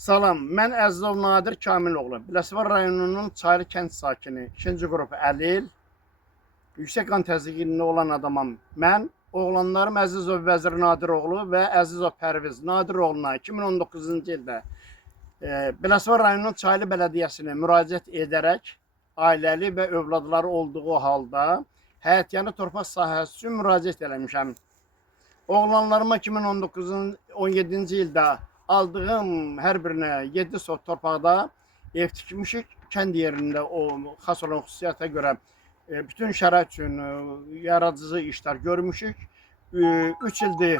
Salam, mən Əzizov Nadir Kamiloğlu. Biləsuvar rayonunun Çaylı kənd sakini, 2-ci qrup əlil, yüksək qan təzyiqində olan adamam. Mən oğlanlarım Əzizov Vəzir Nadiroğlu və Əzizov Pərviz Nadiroğlu'na 2019-cu ildə Biləsuvar rayonunun Çaylı Bələdiyyəsinə müraciət edərək ailəli və övladları olduğu halda həyətyanı torpaq sahəsi üçün müraciət eləmişəm. Oğlanlarıma 2019-17-ci ildə aldığım hər birinə 7 sot torpaqda ev tikmişik. Kənd yerində o xas olan xüsusiyyətə görə bütün şərait üçün yaradıcı işlər görmüşük. 3 ildir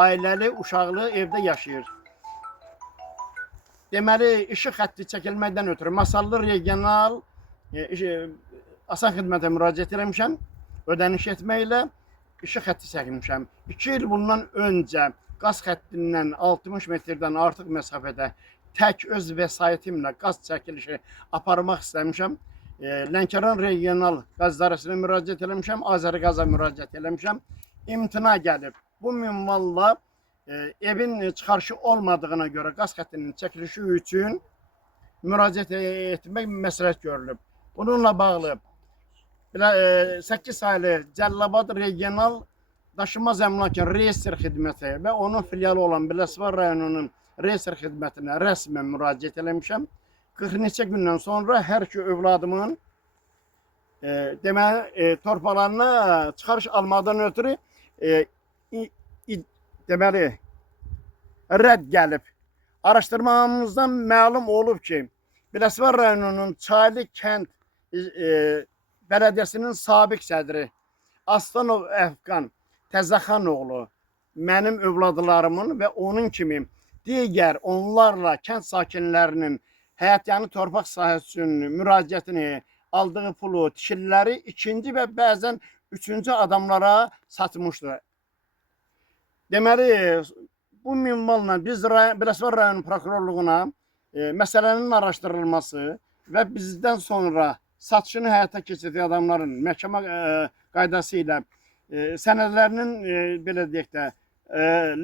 ailəli, uşaqlı evdə yaşayır. Deməli, işıq xətti çəkilməkdən ötürü Masallı regional asan xidmətə müraciət eləmişəm. Ödəniş etməklə işıq xətti çəkilmişəm. 2 il bundan öncə qaz xəttindən 60 metrdən artıq məsafədə tək öz vəsaitimlə qaz çəkilişi aparmaq istəmişəm. Lənkəran regional qaz idarəsinə müraciət eləmişəm, Azəriqaza müraciət eləmişəm. İmtina gəlib. Bu minvalla evin çıxarışı olmadığına görə qaz xəttinin çəkilişi üçün müraciət etmək məsləhət görülüb. Bununla bağlı 8 saylı Cəllabad regional daşınmaz əmlakın reyestr xidməti və onun filialı olan Biləsuvar rayonunun reyestr xidmətinə rəsmən müraciət eləmişəm. 40 neçə gündən sonra hər iki övladımın deməli torpaqlarına çıxarış almadan ötürü deməli rədd gəlib. Araşdırmamızdan məlum olub ki, Biləsuvar rayonunun Çaylı kənd bələdiyyəsinin sabiq sədri Aslanov Əfqan Təzəxanoğlu mənim övladlarımın və onun kimi digər onlarla kənd sakinlərinin həyətyanı torpaq sahəsi üçün müraciətini aldığı pulu, tikililəri ikinci və bəzən üçüncü adamlara satmışdır. Deməli, bu minvalla biz Biləsuvar rayon prokurorluğuna məsələnin araşdırılması və bizdən sonra satışını həyata keçirdiyi adamların məhkəmə qaydası ilə sənədlərinin belə deyək də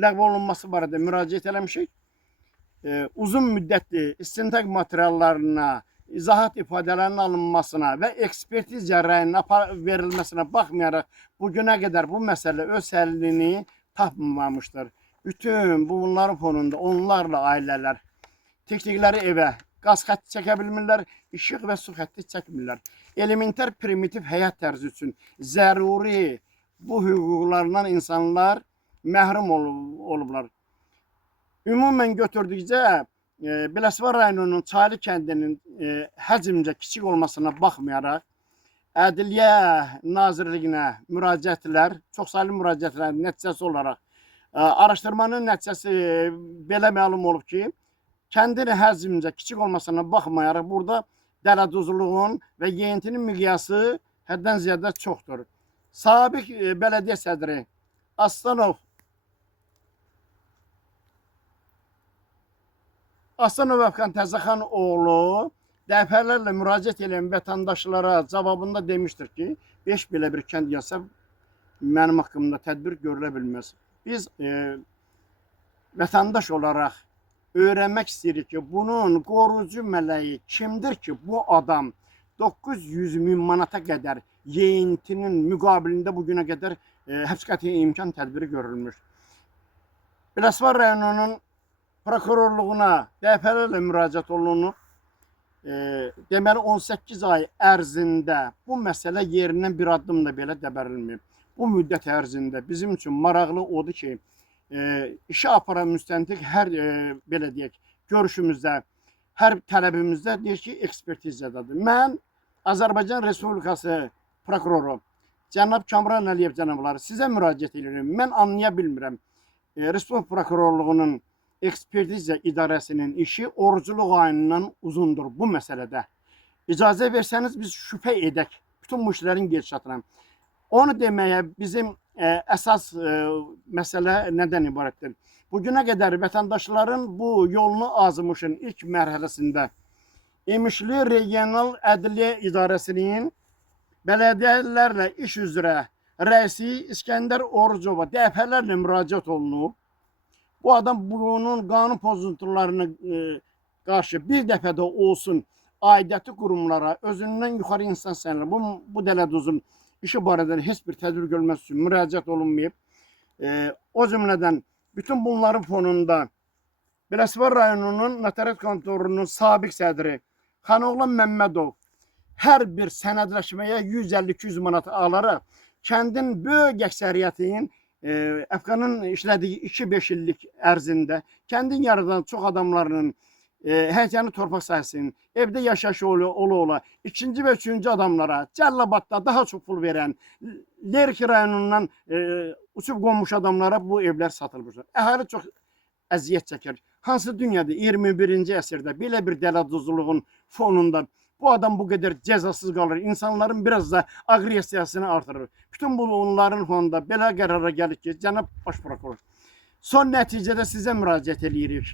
ləğv olunması barədə müraciət eləmişik. Uzun müddətli istintaq materiallarına, izahat ifadələrinin alınmasına və ekspertiziya rəyinin verilməsinə baxmayaraq bugünə qədər bu məsələ öz həllini tapmamışdır. Bütün bunların fonunda onlarla ailələr tikdikləri evə qaz xətti çəkə bilmirlər, işıq və su xətti çəkmirlər. Elementar primitiv həyat tərzi üçün zəruri bu hüquqlarından insanlar məhrum olublar. Ümumən götürdükcə Biləsuvar rayonunun Çaylı kəndinin həcmcə kiçik olmasına baxmayaraq Ədliyyə Nazirliyinə müraciətlər, çoxsaylı müraciətlərin nəticəsi olaraq araşdırmanın nəticəsi belə məlum olub ki, kəndin həcmcə kiçik olmasına baxmayaraq burada dələduzluğun və yeyintinin miqyası həddən ziyadə çoxdur. Sabiq bələdiyyə sədri Aslanov Əfqan Təzəxanoğlu dəfələrlə müraciət edən vətəndaşlara cavabında demişdir ki, 5 belə bir kənd yasa mənim haqqımda tədbir görülə bilməz. Biz vətəndaş olaraq öyrənmək istəyirik ki, bunun qorucu mələyi kimdir ki, bu adam 900 min manata qədər yeyintinin müqabilində bugünə qədər həbs qəti imkan tədbiri görülmüş. Biləsuvar rayonunun prokurorluğuna dəfələrlə müraciət olunub. Deməli 18 ay ərzində bu məsələ yerindən bir addım da belə dəbərilməyib. Bu müddət ərzində bizim üçün maraqlı odur ki, işə aparan müstəntiq hər belə deyək, görüşümüzdə, hər tələbimizdə deyir ki, ekspertizadadır. Mən Azərbaycan Respublikası prokuroru cənab Kamran Əliyev cənabları sizə müraciət edirəm. Mən anlaya bilmirəm. Respublika prokurorluğunun ekspertiziya idarəsinin işi oruculuq ayından uzundur bu məsələdə. İcazə versəniz biz şübhə edək bütün bu işlərin gedişatına. Onu deməyə bizim əsas məsələ nədən ibarətdir? Bugünə qədər vətəndaşların bu yolunu azmışın ilk mərhələsində İmişli Regional Ədliyyə İdarəsinin bələdiyyələrlə iş üzrə rəisi İskəndər Orucova dəfələrlə müraciət olunub. Bu adam bunun qanun pozuntularını qarşı bir dəfə də olsun aidiyyatı qurumlara, özündən yuxarı insan sənələri bu dələduzun işi barədə heç bir tədbir görülməsi üçün müraciət olunmayıb. O cümlədən bütün bunların fonunda Biləsuvar rayonunun notariat kontorunun sabiq sədri Xanoğlan Məmmədov hər bir sənədləşməyə 150-200 manat alaraq kəndin böyük əksəriyyətinin Əfqanın işlədiyi 2-5 illik ərzində kəndin yaradan çox adamlarının həyətyanı torpaq sahəsinin evdə yaşayışı ola ikinci və üçüncü adamlara Cəllabadda daha çox pul verən Lerki rayonundan uçub qonmuş adamlara bu evlər satılmışlar. Əhali çox əziyyət çəkir. Hansı dünyada 21-ci əsrdə belə bir dələduzluğun fonunda bu adam bu qədər cəzasız qalır, insanların biraz da aqressiyasını artırır. Bütün bunların fonunda belə qərara gəlir ki, cənab baş prokuror, son nəticədə sizə müraciət edirik.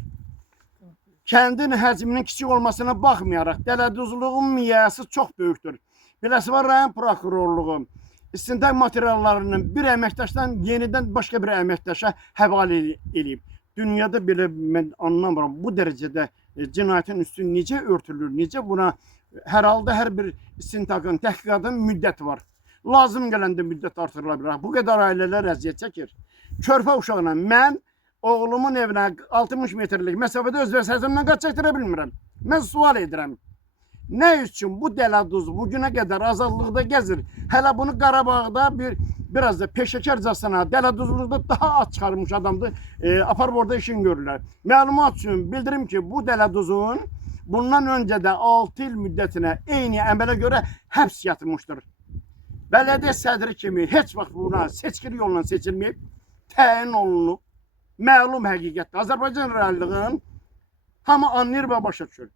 Kəndin həcminin kiçik olmasına baxmayaraq, dələduzluğun miqyası çox böyükdür. Biləsuvar rayon prokurorluğu istintaq materiallarının bir əməkdaşdan yenidən başqa bir əməkdaşa həvalə edib. Dünyada belə mən anlamıram, bu dərəcədə cinayətin üstü necə örtülür, necə buna hər halda hər bir istintaqın, təhqiqatın müddəti var. Lazım gələndə müddət artırıla bilər. Bu qədər ailələr əziyyət çəkir. Körpə uşağına mən oğlumun evinə 60 metrlik məsafədə öz vəsaitimdən qaç çəkdirə bilmirəm. Mən sual edirəm. Nə üçün bu dələduz bugünə qədər azadlıqda gəzir? Hələ bunu Qarabağda biraz da peşəkarcasına dələduzluqda daha az çıxarmış adamdır. Aparıb orada işin görürlər. Məlumat üçün bildirim ki, bu dələduzun bundan öncə də 6 il müddətinə eyni əmələ görə həbs yatırmışdır. Bələdiyyə sədri kimi heç vaxt buna seçkili yolla seçilməyib, təyin olunub. Məlum həqiqətdir. Azərbaycan reallığın hamı anlayır və başa düşür.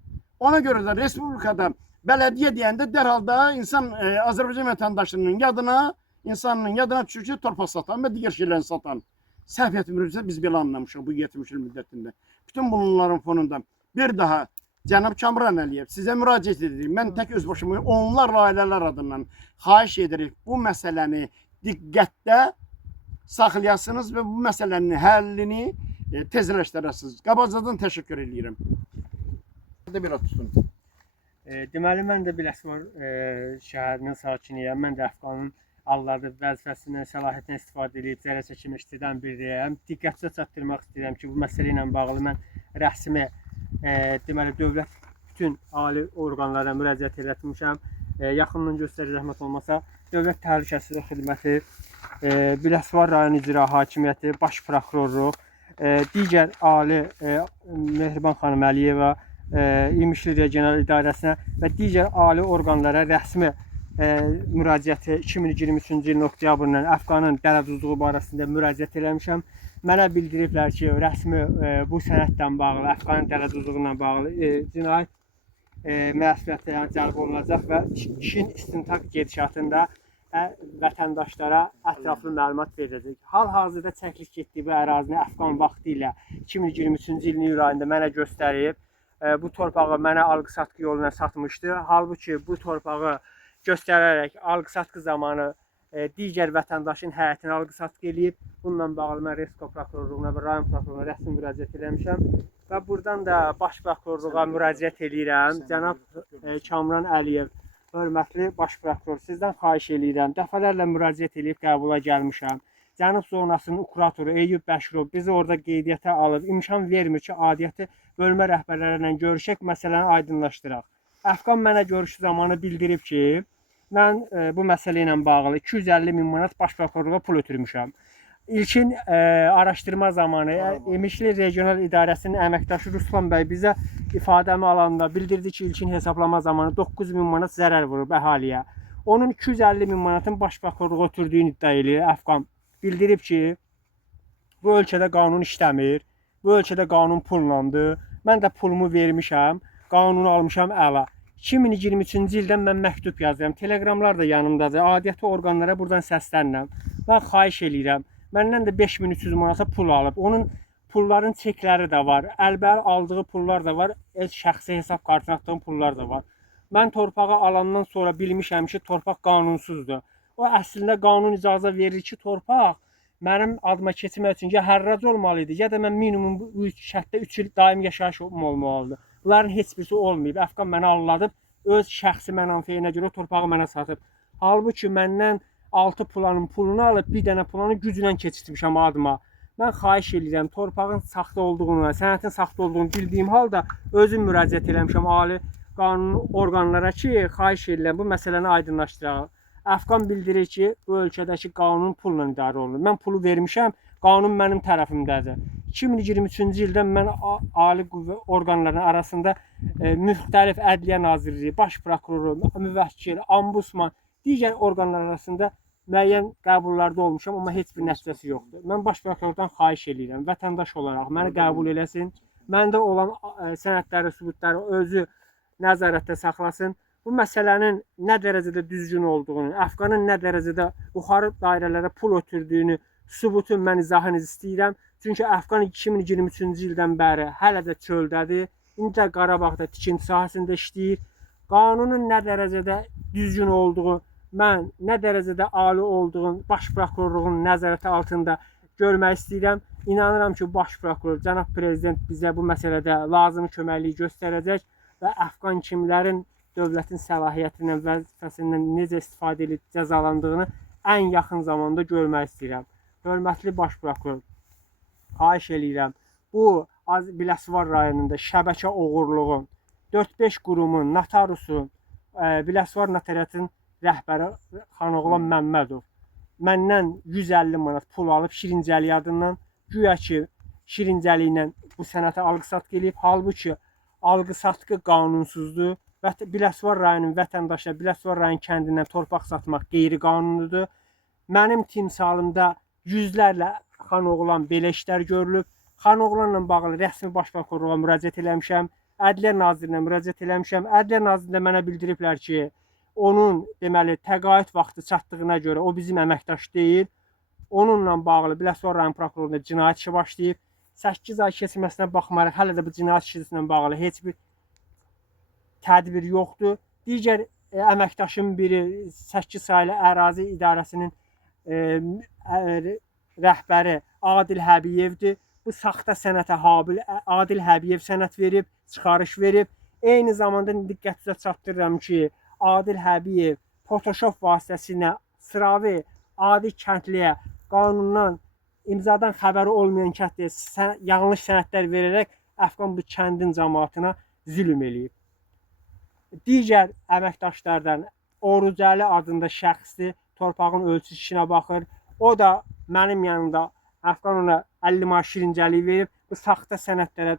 Ona görə də Respublikada bələdiyyə deyəndə dərhal da Azərbaycan vətəndaşının insanın yadına düşür ki, torpaq satan və digər şeylərini satan. Səhv etmirsə biz belə anlamışıq bu 70 il müddətində. Bütün bunların fonunda bir daha Cənab Kamran Əliyev sizə müraciət edirik. Mən tək öz başıma onlarla ailələr adından xahiş edirik bu məsələni diqqətdə saxlayasınız və bu məsələnin həllini tezləşdirəsiniz. Qabacadan təşəkkür edirəm. Belə tutun. Deməli, mən də Biləsuvar şəhərinin sakiniyəm. Mən də Əfqanın aldığı vəzifəsindən, səlahiyyətindən istifadə edib zərər çəkmiş işçidən biriyəm. Diqqətinizə çatdırmaq istəyirəm ki, bu məsələ ilə bağlı mən rəsmi deməli dövlət bütün ali orqanlara müraciət etmişəm. Yaxından göstərir rəhmət olmasa, Dövlət Təhlükəsizlik Xidməti, Biləsuvar rayon icra hakimiyyəti, baş prokurorluq, digər ali Mehriban xanım Əliyeva, İmişli Regional İdarəsinə və digər ali orqanlara rəsmi müraciəti 2023-cü ilin oktyabrından Əfqanın dələduzluğu barəsində müraciət eləmişəm. Mənə bildiriblər ki, rəsmi bu sənəddən bağlı, Əfqanın dələduzluğuna bağlı cinayət məsuliyyətə cəlb olunacaq və işin istintaq gedişatında vətəndaşlara ətraflı məlumat veriləcək. Hal-hazırda çəkiliş getdiyi bu ərazini Əfqan vaxtı ilə 2023-cü ilin iyul ayında mənə göstərib. Bu torpağı mənə alqı-satqı yoluna satmışdı. Halbuki bu torpağı göstərərək alqı-satqı zamanı digər vətəndaşın həyətini alqı-satqı eləyib. Bununla bağlı mən Resko prokurorluğuna və rayon prokurorluğuna rəsmi müraciət eləmişəm. Və buradan da baş prokurorluğa müraciət eləyirəm. Cənab Kamran Əliyev, hörmətli baş prokuror, sizdən xahiş eləyirəm. Dəfələrlə müraciət eləyib qəbula gəlmişəm. Cənub zonasının kuratoru Eyüp Bəşirov bizi orada qeydiyyata alıb, imkan vermir ki, adiyyəti bölmə rəhbərləri ilə görüşək, məsələni aydınlaşdıraq. Əfqan mənə görüşü zamanı bildirib ki, mən bu məsələ ilə bağlı 250 min manat baş prokurorluğa pul ötürmüşəm. İlkin araşdırma zamanı İmişli Regional İdarəsinin əməkdaşı Ruslan bəy bizə ifadəmi alanda bildirdi ki, ilkin hesablama zamanı 9 min manat zərər vurub əhaliyə. Onun 250 min manatın baş prokurorluğa ötürdüyünü iddia edir Əfqan. Bildirib ki, bu ölkədə qanun işləmir, bu ölkədə qanun pullandır. Mən də pulumu vermişəm, qanunu almışam əla. 2023-cü ildən mən məktub yazıram, telegramlar da yanımdadır. Adiyyəti orqanlara buradan səslənirəm. Mən xahiş eləyirəm, məndən də 5300 manata pul alıb. Onun pulların çekləri də var, əlbəl aldığı pullar da var, şəxsi hesab kartına atdığım pullar da var. Mən torpağı alandan sonra bilmişəm ki, torpaq qanunsuzdur. O əslində qanun icazə verir ki, torpaq mənim adıma keçmək üçün ya hərrac olmalı idi, ya da mən minimum bu şərtdə 3 il daim yaşayış olmalıdır. Bunların heç birisi olmayıb. Əfqan məni alladıb, öz şəxsi mənafeyinə görə torpağı mənə satıb. Halbuki məndən 6 pulanın pulunu alıb, bir dənə pulanı güclə keçirtmişəm adıma. Mən xahiş edirəm, torpağın saxta olduğunu, sənətin saxta olduğunu bildiyim halda özüm müraciət eləmişəm ali qanun orqanlara ki, xahiş edirəm bu məsələni aydınlaşdıraq. Əfqan bildirir ki, bu ölkədəki qanun pulla idarə olunur. Mən pulu vermişəm, qanun mənim tərəfimdədir. 2023-cü ildə mən ali qüvvə orqanlarının arasında müxtəlif Ədliyyə Nazirliyi, Baş prokuroru, müvəkkil, ombudsman, digər orqanlar arasında müəyyən qəbullarda olmuşam, amma heç bir nəticəsi yoxdur. Mən Baş prokurordan xahiş edirəm, vətəndaş olaraq məni qəbul eləsin, məndə olan sənədləri, sübutları özü nəzarətdə saxlasın. Bu məsələnin nə dərəcədə düzgün olduğunu, Əfqanın nə dərəcədə yuxarı dairələrə pul ötürdüyünü, sübutun mən izahını istəyirəm. Çünki Əfqan 2023-cü ildən bəri hələ də çöldədir. İndi də Qarabağda tikinti sahəsində işləyir. Qanunun nə dərəcədə düzgün olduğu, mən nə dərəcədə ali olduğum Baş prokurorluğun nəzarəti altında görmək istəyirəm. İnanıram ki, Baş prokuror, cənab prezident bizə bu məsələdə lazımi köməkliyi göstərəcək və Əfqan kimlərin dövlətin səlahiyyətindən, vəzifəsindən necə istifadə edib cəzalandığını ən yaxın zamanda görmək istəyirəm. Hörmətli Baş prokuror, xahiş eləyirəm, bu Biləsuvar rayonunda şəbəkə oğurluğun, 4-5 qurumun, notarusun, Biləsuvar notariatın rəhbəri Xanoğlan Məmmədov məndən 150 manat pul alıb Şirincəli adından, güya ki, Şirincəli ilə bu sənəti alqı-satqı eləyib, halbuki alqı-satqı qanunsuzdur və Biləsuvar rayonunun vətəndaşına Biləsuvar rayon kəndindən torpaq satmaq qeyri-qanunidir. Mənim timsalımda yüzlərlə Xanoğlan belə işlər görülüb. Xanoğlanla bağlı rəsmi baş prokurorluğa müraciət eləmişəm, Ədliyyə Nazirinə müraciət eləmişəm. Ədliyyə Nazirində mənə bildiriblər ki, onun deməli təqaüd vaxtı çatdığına görə o bizim əməkdaş deyil. Onunla bağlı Biləsuvar rayon prokurorluğunda cinayət işi başlayıb. 8 ay keçməsinə baxmayaraq hələ də bu cinayət işi ilə bağlı heç bir tədbir yoxdur. Digər əməkdaşın biri 8 saylı ərazi idarəsinin rəhbəri Adil Həbiyevdir. Bu saxta sənətə Adil Həbiyev sənət verib, çıxarış verib. Eyni zamanda diqqətinizə çatdırıram ki, Adil Həbiyev Photoshop vasitəsilə sıravi adi kəndliyə qanundan, imzadan xəbəri olmayan kəndliyə yanlış sənədlər verərək Əfqan bu kəndin cəmaatına zülm eləyib. Digər əməkdaşlardan Orucəli adında şəxsdir, torpağın ölçü işinə baxır. O da mənim yanımda Əfqan ona 50 manat Şirincəli verib, bu saxta sənədlərə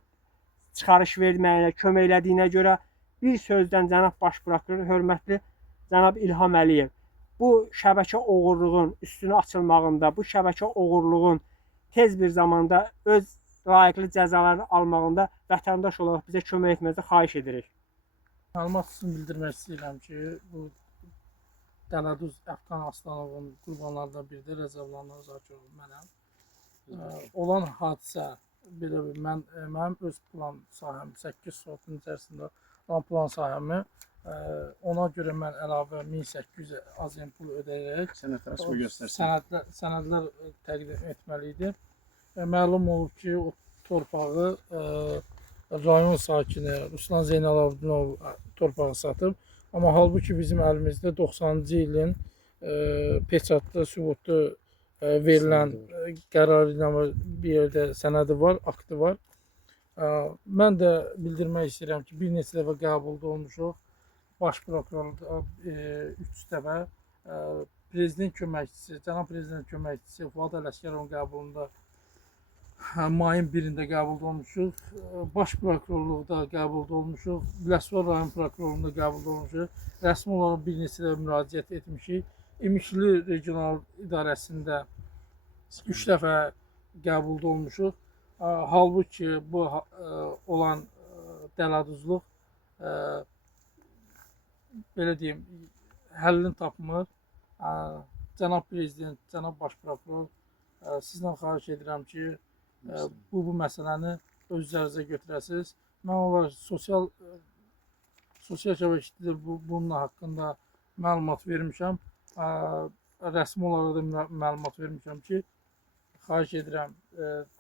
çıxarış verməyinə kömək elədiyinə görə bir sözdən cənab baş prokuror, hörmətli cənab İlham Əliyev, bu şəbəkə oğurluğun üstünü açılmağında, bu şəbəkə oğurluğun tez bir zamanda öz layiqli cəzalarını almağında vətəndaş olaraq bizə kömək etməyinizi xahiş edirik. Məlumat üçün bildirmək istəyirəm ki, bu Dələduz Əfqan Aslanovun qurbanlarından biri də Rəzəvlandan Zakirov mənəm. Olan hadisə belə bir, mənim öz plan sahəm 8 sotun içərisində olan plan sahəmi, ona görə mən əlavə 1800 azim pul ödəyərək sənədlər təqdim etməli idi. Məlum olub ki, o torpağı rayon sakini Ruslan Zeynalabdinov torpağı satıb. Amma halbuki bizim əlimizdə 90-cı ilin peçatlı, sübutlu verilən qərarnamə bir yerdə sənədi var, aktı var. Mən də bildirmək istəyirəm ki, bir neçə dəfə qəbulda olmuşuq. Baş prokurorluqda 3 dəfə, prezident köməkçisi, cənab prezident köməkçisi Fuad Ələsgərovun qəbulunda mayın 1-də qəbulda olmuşuq. Baş prokurorluqda qəbulda olmuşuq. Biləsuvar rayon prokurorluğunda qəbulda olmuşuq. Rəsmi olaraq bir neçə dəfə müraciət etmişik. İmişli regional idarəsində 3 dəfə qəbulda olmuşuq. Halbuki bu olan dələduzluq belə deyim, həllini tapmır. Cənab prezident, cənab baş prokuror, sizdən xahiş edirəm ki, bu məsələni öz üzərinizə götürəsiniz. Mən onlara sosial şəbəkədə bunun haqqında məlumat vermişəm. Rəsmi olaraq da məlumat vermişəm ki, xahiş edirəm,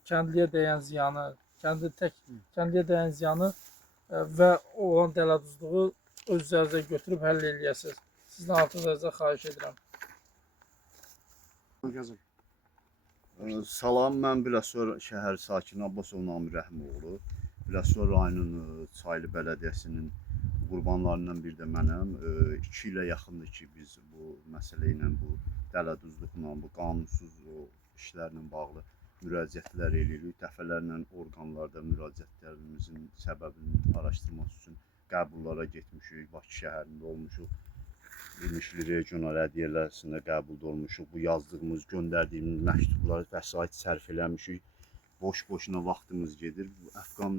kəndliyə dəyən ziyanı, kəndliyə dəyən ziyanı və olan dələduzluğu öz üzərinizə götürüb həll eləyəsiniz. Sizdən altı dərəcə xahiş edirəm. Yazın. Salam, mən Biləsuvar şəhər sakini Abbasov Namir Rəhimoğlu. Biləsuvar rayonunun Çaylı bələdiyyəsinin qurbanlarından biri də mənəm. 2 ilə yaxındır ki, biz bu məsələ ilə, bu dələduzluqla, bu qanunsuz işlərlə bağlı müraciətlər edirik. Dəfələrlə orqanlarda müraciətlərimizin səbəbini araşdırmaq üçün qəbullara getmişik, Bakı şəhərində olmuşuq. İlmişli regional ədiyyələrində qəbul olmuşuq. Bu yazdığımız, göndərdiyimiz məktubları vəsait sərf eləmişik. Boş-boşuna vaxtımız gedir. Əfqan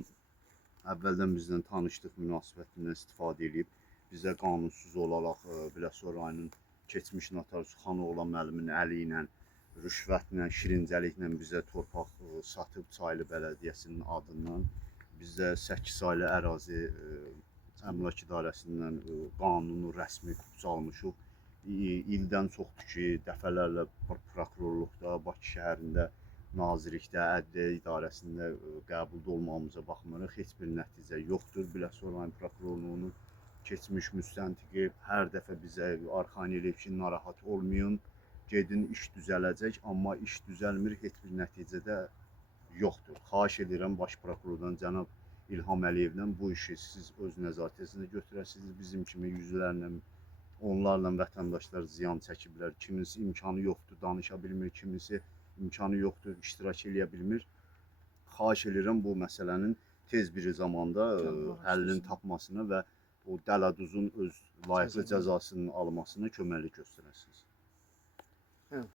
əvvəldən bizdən tanışlıq münasibətindən istifadə edib bizə qanunsuz olaraq Biləsuvar rayonunun keçmiş notariusu Xanoğlan müəllimin əli ilə rüşvətlə, şirincəliklə bizə torpaq satıb Çaylı bələdiyyəsinin adından. Bizə 8 saylı ərazi Əmlak İdarəsindən qanunu rəsmi almışıq. İldən çoxdur ki, dəfələrlə prokurorluqda, Bakı şəhərində, nazirlikdə, ədliyyə idarəsində qəbulda olmamıza baxmayaraq heç bir nəticə yoxdur. Biləsuvar rayon prokurorluğunun keçmiş müstəntiqi hər dəfə bizə arxayın eləyib ki, narahat olmayın, gedin, iş düzələcək, amma iş düzəlmir, heç bir nəticə də yoxdur. Xahiş edirəm baş prokurordan cənab İlham Əliyevdən bu işi siz öz nəzarətinizə götürəsiniz. Bizim kimi yüzlərlə, onlarla vətəndaşlar ziyan çəkiblər. Kimisi imkanı yoxdur, danışa bilmir, kimisi imkanı yoxdur, iştirak eləyə bilmir. Xahiş edirəm bu məsələnin tez bir zamanda həllini tapmasına və o dələduzun öz layiqli cəzasının almasına köməklik göstərəsiniz.